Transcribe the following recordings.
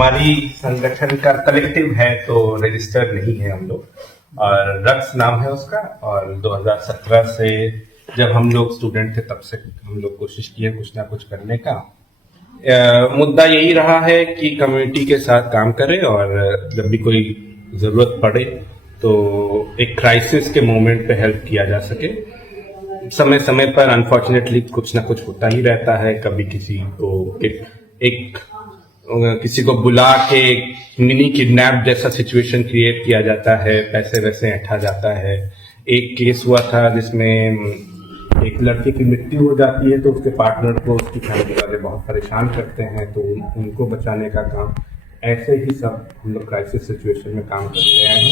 हमारी संगठन का कलेक्टिव है तो रजिस्टर्ड नहीं है हम लोग, और रक्स नाम है उसका। और 2017 से जब हम लोग स्टूडेंट थे तब से हम लोग कोशिश किए कुछ ना कुछ करने का। मुद्दा यही रहा है कि कम्युनिटी के साथ काम करें और जब भी कोई जरूरत पड़े तो एक क्राइसिस के मोमेंट पे हेल्प किया जा सके। समय समय पर अनफॉर्चुनेटली कुछ ना कुछ होता ही रहता है। कभी किसी को बुला के मिनी किडनैप जैसा सिचुएशन क्रिएट किया जाता है, पैसे वैसे ऐंठा जाता है। एक केस हुआ था जिसमें एक लड़के की मृत्यु हो जाती है तो उसके पार्टनर को उसकी फैमिली वाले बहुत परेशान करते हैं, तो उनको बचाने का काम, ऐसे ही सब हम लोग क्राइसिस सिचुएशन में काम करते आए हैं।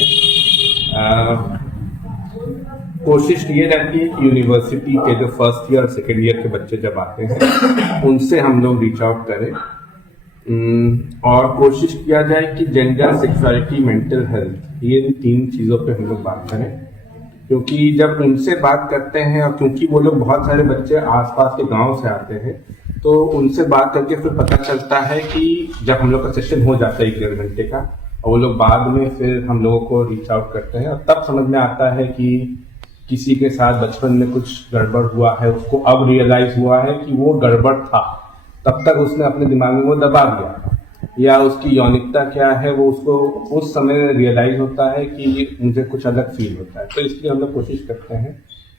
कोशिश ये रहती है कि यूनिवर्सिटी के जो फर्स्ट ईयर सेकेंड ईयर के बच्चे जब आते हैं उनसे हम लोग रीच आउट करें और कोशिश किया जाए कि जेंडर, सेक्सुअलिटी, मेंटल हेल्थ, ये 3 चीज़ों पे हम लोग बात करें। क्योंकि जब उनसे बात करते हैं और क्योंकि वो लोग बहुत सारे बच्चे आसपास के गांव से आते हैं तो उनसे बात करके फिर पता चलता है कि जब हम लोग का सेशन हो जाता है 1 घंटे का और वो लोग बाद में फिर हम लोगों को रीच आउट करते हैं और तब समझ में आता है कि किसी के साथ बचपन में कुछ गड़बड़ हुआ है, उसको अब रियलाइज हुआ है कि वो गड़बड़ था, तब तक उसने अपने दिमाग में वो दबा दिया, या उसकी यौनिकता क्या है वो उसको उस समय रियलाइज होता है कि मुझे कुछ अलग फील होता है। तो इसलिए हम लोग कोशिश करते हैं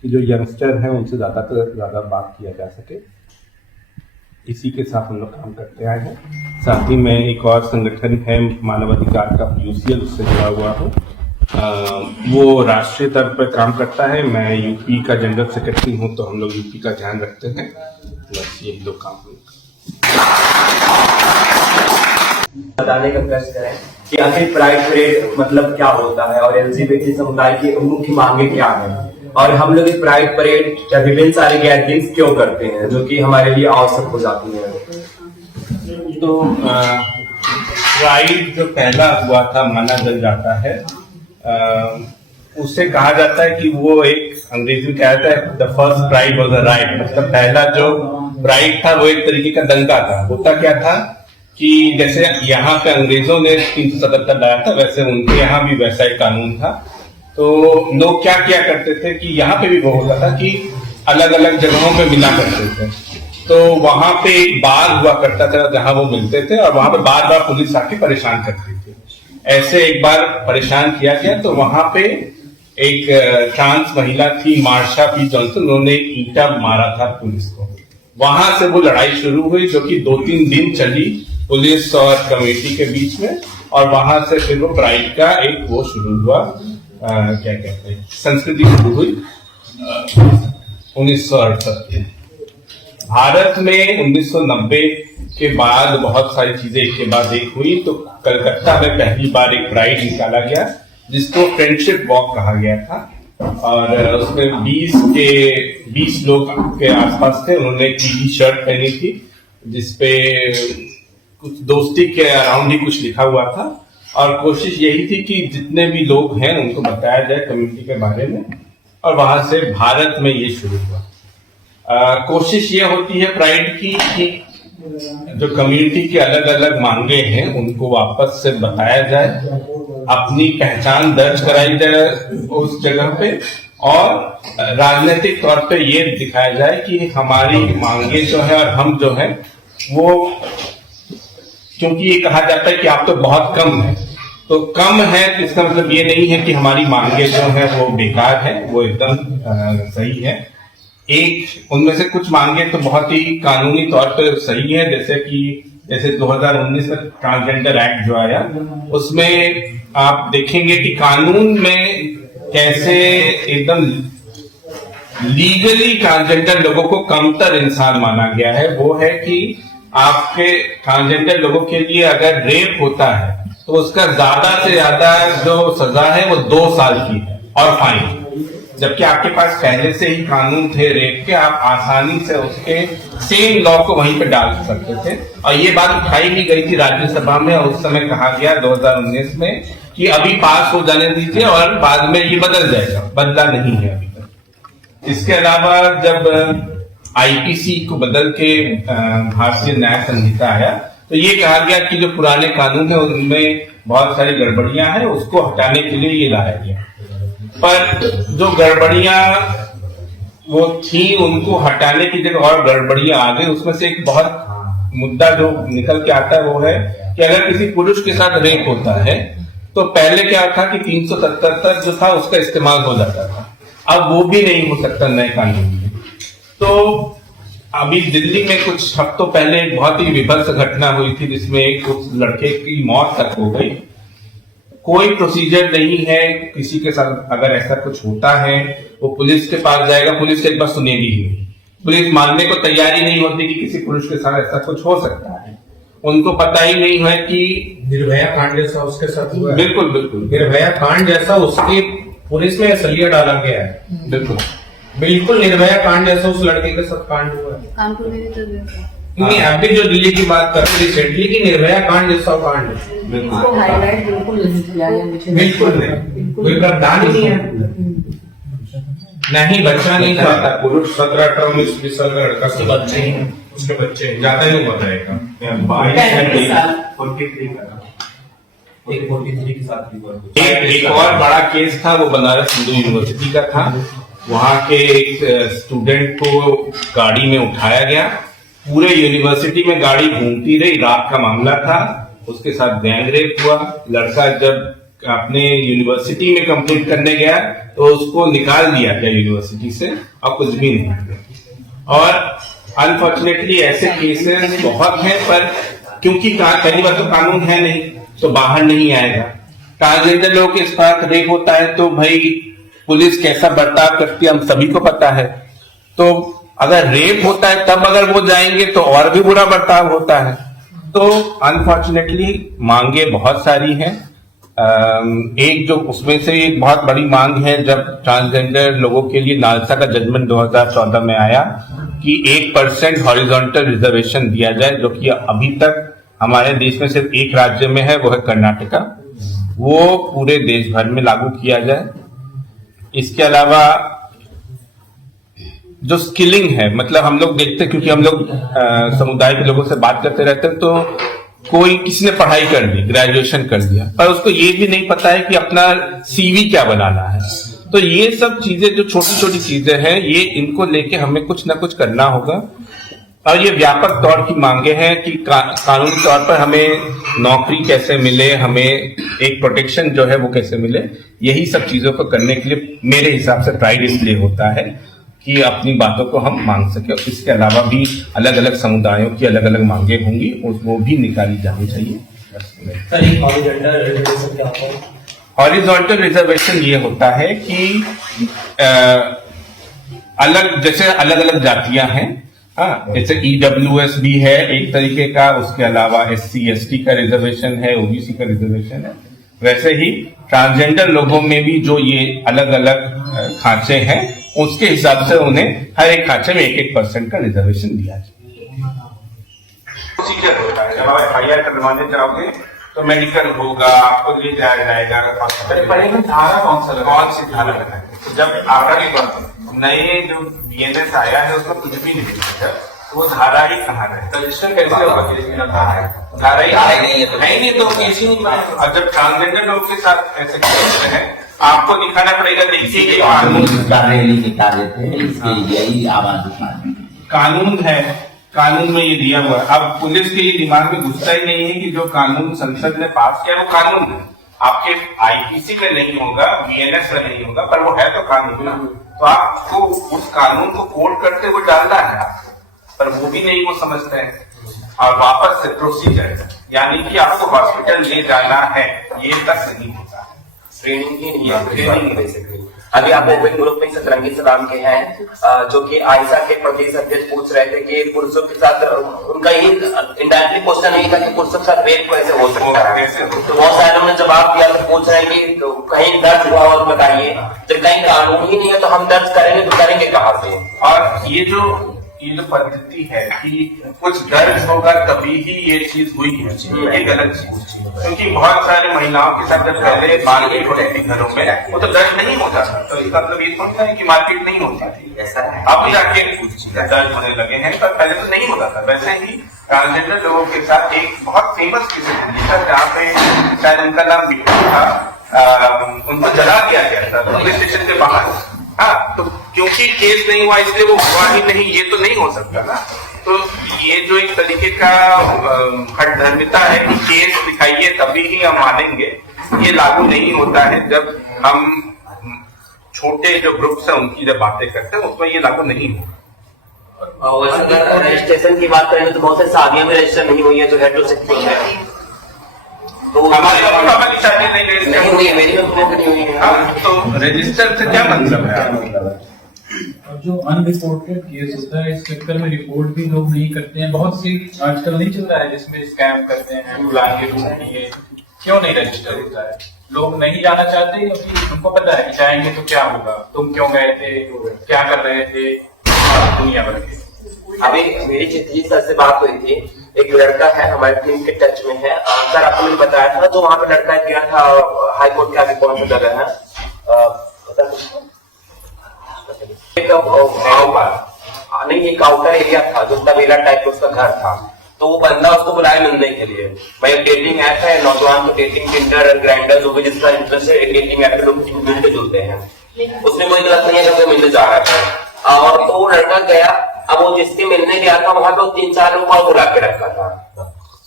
कि जो यंगस्टर हैं उनसे ज़्यादा से ज़्यादा बात किया जा सके। इसी के साथ हम लोग काम करते आए हैं। साथ ही में एक और संगठन है मानवाधिकार का, यूसीएल, उससे जुड़ा हुआ हूँ। वो राष्ट्रीय स्तर पर काम करता है। मैं यूपी का जनरल सेक्रेटरी हूँ, तो हम लोग यूपी का ध्यान रखते हैं। बस यही 2 काम बताने का प्रयास करें कि आखिर प्राइड परेड मतलब क्या होता है और एलजीबीटी समुदाय की मुख्य मांगे क्या है, और हम लोग इस प्राइड परेड या विभिन्न सारे गैदरिंग्स क्यों करते हैं जो कि हमारे लिए आवश्यक हो जाती है। तो प्राइड जो पहला हुआ था माना जाता है, उससे कहा जाता है कि वो एक अंग्रेजी में कहता है the first pride was a right, मतलब पहला जो प्राइड था वो एक तरीके का दंगा था। होता क्या था कि जैसे यहाँ पे अंग्रेजों ने 377 लाया था, वैसे उनके यहाँ भी वैसा एक कानून था। तो लोग क्या किया करते थे कि यहाँ पे भी वो होता था कि अलग अलग जगहों पे मिला करते थे, तो वहां पे एक बार हुआ करता था जहां वो मिलते थे और वहां पे बार बार पुलिस आके परेशान करती थी। ऐसे एक बार परेशान किया गया तो वहां पे एक ट्रांस महिला थी, मार्शा पी जॉनसन, उन्होंने एक ईंटा मारा था पुलिस को। वहां से वो लड़ाई शुरू हुई जो कि 2-3 दिन चली पुलिस और कमेटी के बीच में, और वहां से फिर वो प्राइड का एक वो शुरू हुआ, क्या कहते हैं, संस्कृति शुरू हुई 1968। भारत में 1990 के बाद बहुत सारी चीजें एक के बाद एक हुई, तो कलकत्ता में पहली बार एक प्राइड निकाला गया जिसको फ्रेंडशिप वॉक कहा गया था, और उसमें 20 लोग के आसपास थे। उन्होंने एक पीली शर्ट पहनी थी जिसपे कुछ दोस्ती के अराउंड ही कुछ लिखा हुआ था, और कोशिश यही थी कि जितने भी लोग हैं उनको बताया जाए कम्युनिटी के बारे में, और वहां से भारत में ये शुरू हुआ। कोशिश ये होती है प्राइड की कि जो कम्युनिटी की अलग अलग मांगे हैं उनको वापस से बताया जाए, अपनी पहचान दर्ज कराई जाए उस जगह पे, और राजनीतिक तौर पे ये दिखाया जाए कि हमारी मांगे जो है और हम जो है वो, क्योंकि ये कहा जाता है कि आप तो बहुत कम है, तो कम है तो इसका मतलब ये नहीं है कि हमारी मांगे जो है वो बेकार है, वो एकदम सही है। एक उनमें से कुछ मांगे तो बहुत ही कानूनी तौर पर सही है, जैसे 2019 में ट्रांसजेंडर एक्ट जो आया, उसमें आप देखेंगे कि कानून में कैसे एकदम लीगली ट्रांसजेंडर लोगों को कमतर इंसान माना गया है। वो है कि आपके ट्रांसजेंडर लोगों के लिए अगर रेप होता है तो उसका ज्यादा से ज्यादा जो सजा है वो 2 साल की है और फाइन, जबकि आपके पास पहले से ही कानून थे रेप के, आप आसानी से उसके सेम लॉ को वहीं पे डाल सकते थे। और ये बात उठाई भी गई थी राज्यसभा में, और उस समय कहा गया 2019 में कि अभी पास हो जाने दीजिए और बाद में ये बदल जाएगा, बदला नहीं है अभी तक। इसके अलावा जब आईपीसी को बदल के भारतीय न्याय संहिता आया तो ये कहा गया कि जो पुराने कानून है उनमें बहुत सारी गड़बड़ियां हैं, उसको हटाने के लिए ये लाया गया। पर जो गड़बड़ियां वो थी उनको हटाने की जगह और गड़बड़ियां आ गई। उसमें से एक बहुत मुद्दा जो निकल के आता है वो है कि अगर किसी पुरुष के साथ रेप होता है तो पहले क्या था कि 377 जो था उसका इस्तेमाल हो जाता था, अब वो भी नहीं हो सकता नए कानून में। तो अभी दिल्ली में कुछ हफ्तों पहले एक बहुत ही विभत्स घटना हुई थी जिसमें एक उस लड़के की मौत तक हो गई। कोई प्रोसीजर नहीं है, किसी के साथ अगर ऐसा कुछ होता है वो पुलिस के पास जाएगा, पुलिस एक बार सुनेगी ही नहीं। पुलिस मानने को तैयारी नहीं होती कि किसी पुरुष के साथ ऐसा कुछ हो सकता है। उनको पता ही नहीं है कि निर्भया कांड जैसा उसके साथ हुआ है। बिल्कुल बिल्कुल निर्भया कांड जैसा उसके पुलिस में असलियत डाला गया है। बिल्कुल बिल्कुल निर्भया कांड जैसा उस लड़के के साथ कांड हुआ है। कानपुर में भी तो हुआ था। नहीं, अभी जो दिल्ली की बात कर रहे रिसेंटली की निर्भया कांड जैसा कांड है। इसको हाईलाइट बिल्कुल नहीं किया गया विषय। बिल्कुल नहीं, कोई प्रावधान ही नहीं है। नहीं, बच्चा नहीं था, पुरुष 17-18 19 साल का लड़का, उसके बच्चे ही उसके बच्चे ज्यादा नहीं बताएगा। 43 के साथ भी हुआ। एक और बड़ा केस था, वो बनारस हिंदू यूनिवर्सिटी का था। वहां के एक स्टूडेंट को गाड़ी में उठाया गया, पूरे यूनिवर्सिटी में गाड़ी घूमती रही, रात का मामला था, उसके साथ गैंग रेप हुआ। लड़का जब अपने यूनिवर्सिटी में कंप्लीट करने गया तो उसको निकाल दिया गया यूनिवर्सिटी से, और कुछ भी नहीं हुआ। और अनफॉर्चुनेटली ऐसे केसेस बहुत हैं, पर क्योंकि पहली बात तो कानून है नहीं तो बाहर नहीं आएगा। ट्रांसजेंडर लोगों के साथ रेप होता है तो भाई पुलिस कैसा बर्ताव करती है हम सभी को पता है। तो अगर रेप होता है तब अगर वो जाएंगे तो और भी बुरा बर्ताव होता है। तो अनफॉर्चुनेटली मांगे बहुत सारी हैं। एक जो उसमें से एक बहुत बड़ी मांग है, जब ट्रांसजेंडर लोगों के लिए नालसा का जजमेंट 2014 में आया कि 1% हॉरिजॉन्टल रिजर्वेशन दिया जाए, जो कि अभी तक हमारे देश में सिर्फ एक राज्य में है, वो है कर्नाटका। वो पूरे देश भर में लागू किया जाए। इसके अलावा जो स्किलिंग है, मतलब हम लोग देखते हैं, क्योंकि हम लोग समुदाय के लोगों से बात करते रहते हैं, तो कोई किसी ने पढ़ाई कर ली, ग्रेजुएशन कर लिया, पर उसको ये भी नहीं पता है कि अपना सीवी क्या बनाना है। तो ये सब चीजें जो छोटी छोटी चीजें हैं, ये इनको लेके हमें कुछ ना कुछ करना होगा। और ये व्यापक तौर की मांगे हैं कि कानूनी तौर पर हमें नौकरी कैसे मिले, हमें एक प्रोटेक्शन जो है वो कैसे मिले। यही सब चीजों को करने के लिए मेरे हिसाब से प्राइड इसलिए होता है कि अपनी बातों को हम मांग सके। इसके अलावा भी अलग अलग समुदायों की अलग अलग मांगे होंगी, वो भी निकाली जानी चाहिए। हॉरिजॉन्टल रिजर्वेशन ये होता है कि जैसे अलग अलग जातियां हैं, जैसे EWS भी है एक तरीके का, उसके अलावा SC ST का रिजर्वेशन है, OBC का रिजर्वेशन है। वैसे ही ट्रांसजेंडर लोगों में भी जो ये अलग अलग खांचे हैं, उसके हिसाब से उन्हें हर एक खांचे में 1% का रिजर्वेशन दिया जाए। प्रोसीजर होता है, जब आप FIR करवाने जाओगे तो मेडिकल होगा, आपको ले जाया जाएगा हॉस्पिटल। धारा कौन सी धारा लगाए? तो जब आपका नए जो BNS आया है उसमें कुछ भी नहीं लिखा है, वो धारा ही कहाँ है? रजिस्टर कैसे होगा? धारा ही नहीं तो कैसे नहीं। और जब ट्रांसजेंडर लोग के साथ ऐसे करते हैं, आपको दिखाना पड़ेगा, देखिए ये कानून है, कानून में ये दिया हुआ है। अब पुलिस के ये दिमाग में घुसता ही नहीं है कि जो कानून संसद ने पास किया वो कानून है। आपके IPC में नहीं होगा, BNS में नहीं होगा, पर वो है तो कानून ना। तो आपको उस कानून को कोट करते हुए डालना है आपको, पर वो भी नहीं वो समझते हैं। और वापस से प्रोसीजर, यानी कि आपको हॉस्पिटल ले जाना है, ये तक नहीं होता। ट्रेनिंग ही नहीं है, ट्रेनिंग बेसिकली। अभी आप ओपन ग्रुप में सतरंगी सलाम के हैं, जो कि आयशा के प्रदेश अध्यक्ष पूछ रहे थे कि पुरुषों के साथ उनका ही इंडायरेक्टली क्वेश्चन नहीं था कि पुरुषों के साथ रेप कैसे हो सकता है। तो बहुत सारे लोगों ने जवाब दिया, तो पूछ रहे हैं कि तो कहीं दर्ज हुआ और बताइए। तो कहीं कानून ही नहीं है तो हम दर्ज करेंगे तो करेंगे कहाँ से? और ये जो पद्धति है कि कुछ दर्ज होगा तभी ही ये चीज हुई है, ये गलत चीज। क्योंकि बहुत सारे महिलाओं के साथ जब पहले मारपीट होती थी घरों में, वो तो दर्ज नहीं होता था। तो इसका मतलब ये थोड़ा है कि मारपीट नहीं होती थी, ऐसा है। अब जाके दर्ज होने लगे हैं, पर पहले तो नहीं होता था। वैसे ही ट्रांसजेंडर लोगों के साथ एक बहुत फेमस केस था जहाँ पे शायद उनका नाम बिट्टू था, उनको जला दिया गया था पुलिस स्टेशन के बाहर। हाँ, तो क्योंकि केस नहीं हुआ इसलिए वो हुआ ही नहीं, ये तो नहीं हो सकता ना। तो ये जो एक तरीके का खटधर्मिता है कि केस दिखाइए तभी ही हम मानेंगे, ये लागू नहीं होता है। जब हम छोटे जो ग्रुप्स हैं उनकी जब बातें करते हैं उसमें ये लागू नहीं होता। और अगर रजिस्ट्रेशन की बात करें तो बहुत सारी शादियां भी रजिस्टर नहीं हुई है, जो हेटेरोसेक्सुअल है। तो हमारे मम्मी पापा की शादी नहीं हुई है, मेरी मम्मी की नहीं हुई है। हाँ, तो रजिस्टर से क्या मतलब है? और जो अनरिपोर्टेड केस होता है इस चक्कर में रिपोर्ट भी लोग नहीं करते हैं। बहुत सी आजकल नहीं चल रहा है जिसमें स्कैम करते हैं, बुलाएंगे ढूंढेंगे, क्यों नहीं रजिस्टर होता है? लोग नहीं जाना चाहते क्योंकि उनको पता है कि जाएंगे तो क्या होगा, तुम क्यों गए थे, क्या कर रहे थे, दुनिया भर के। अभी मेरी चिट्ठी सर से बात हुई थी, एक लड़का है हमारे टीम के टच में है सर, आपको मैंने बताया था जो वहाँ पे लड़का गया था हाई कोर्ट के आगे कौन सा जगह है, नहीं एक आउटर एरिया था जो तबेला टाइप का उसका घर था। तो वो बंदा उसको बुलाया मिलने के लिए, भाई डेटिंग ऐप है, नौजवान को डेटिंग टिंडर ग्राइंडर जो भी जिसका इंटरेस्ट है डेटिंग ऐप पे लोग मिलते जुलते हैं। उसमें कोई गलत नहीं है जब मिलने जा रहा था, और तो वो लड़का गया। अब वो जिसके मिलने गया था वहां पे 3-4 लोग और बुला के रखा था।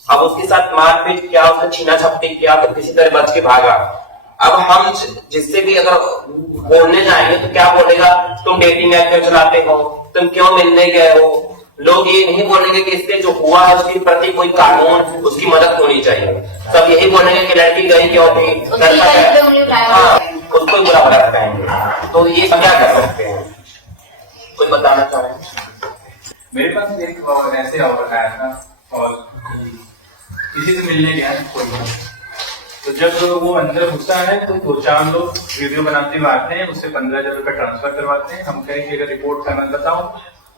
अब उसके साथ मारपीट किया, उसका छीना झपटी किया, तो किसी तरह बच के भागा। अब हम जिससे भी अगर बोलने जाएंगे तो क्या बोलेगा, तुम डेटिंग ऐप क्यों चलाते हो, तुम क्यों मिलने गए हो। लोग ये नहीं बोलेंगे कि इससे जो हुआ है उसके प्रति कोई कानून उसकी मदद होनी चाहिए। सब यही बोलेंगे कि लड़की गई क्यों थी, हाँ, उसको बुरा भला बताएंगे। तो ये सब क्या कर सकते हैं, कोई बताना चाहे? मेरे पास एक और ऐसे ऑर्डर आया था और किसी से मिलने गया कोई, तो जब वो अंदर घुसता है तो 2-4 लोग वीडियो बनाते हुए आते हैं, उससे 15,000 रुपए ट्रांसफर करवाते हैं। हम कहें कि अगर रिपोर्ट करना बताओ,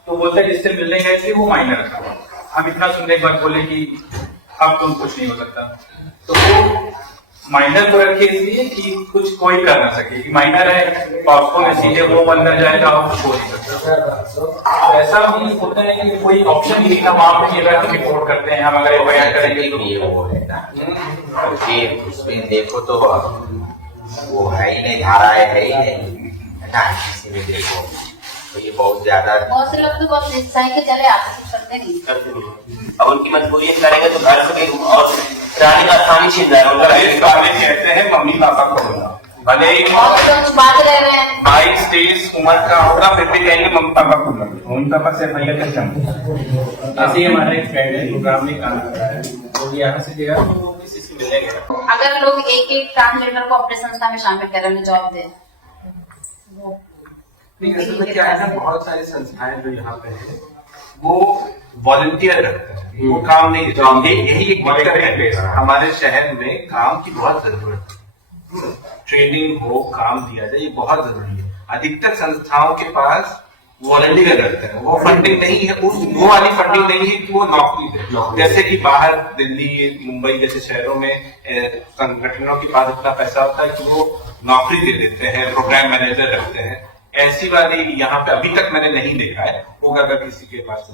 तो बोलते हैं जिससे मिलने गए थे वो माइनर था। हम इतना सुनने के बाद बोले कि अब तो कुछ नहीं हो सकता, तो वो माइनर को रखे इसलिए कि कुछ कोई कर ना सके कि माइनर है और उसको में सीधे वो अंदर जाएगा और कुछ हो नहीं सकता। तो ऐसा भी होता है कि कोई ऑप्शन ही नहीं था वहां पे, ये रिपोर्ट करते हैं हम, अगर एफआईआर करेंगे तो ये वो है ना, क्योंकि उसमें देखो तो वो है ही नहीं, धारा है ही नहीं, है ना, किसी में देखो तो ये बहुत ज्यादा। बहुत से लोग तो बहुत निस्साई के चले आते करते नहीं। अब उनकी मजबूरी करेंगे तो घर से और रहने का आसानी छीन जाएगा। कहते हैं मम्मी पापा को बोला, भले ही और तो कुछ बात रह रहे हैं 22-23 उम्र का होगा फिर भी कहेंगे मम्मी पापा को बोला, मम्मी पापा से भैया कर जाऊंगा। ऐसे ही हमारा एक फ्रेंड है प्रोग्राम में काम कर रहा है, तो यहाँ से गया तो वो किसी से मिलने गया। अगर लोग एक ट्रांसजेंडर को अपने संस्था में शामिल करें, जॉब दे, नहीं, असल में क्या है ना, बहुत सारी संस्थाएं जो यहाँ पे है वो वॉलंटियर रखते हैं, वो काम नहीं करते। यही एक दिक्कत है, हमारे शहर में काम की बहुत जरूरत है, ट्रेनिंग हो, काम दिया जाए, ये बहुत जरूरी है। अधिकतर संस्थाओं के पास वॉलंटियर रखते हैं, वो फंडिंग नहीं है, वो वाली फंडिंग नहीं है कि वो नौकरी दे। जैसे कि बाहर दिल्ली मुंबई जैसे शहरों में संगठनों के पास इतना पैसा होता है कि वो नौकरी दे देते हैं, प्रोग्राम मैनेजर रखते हैं। ऐसी वाली यहाँ पे अभी तक मैंने नहीं देखा है, होगा अगर किसी के पास।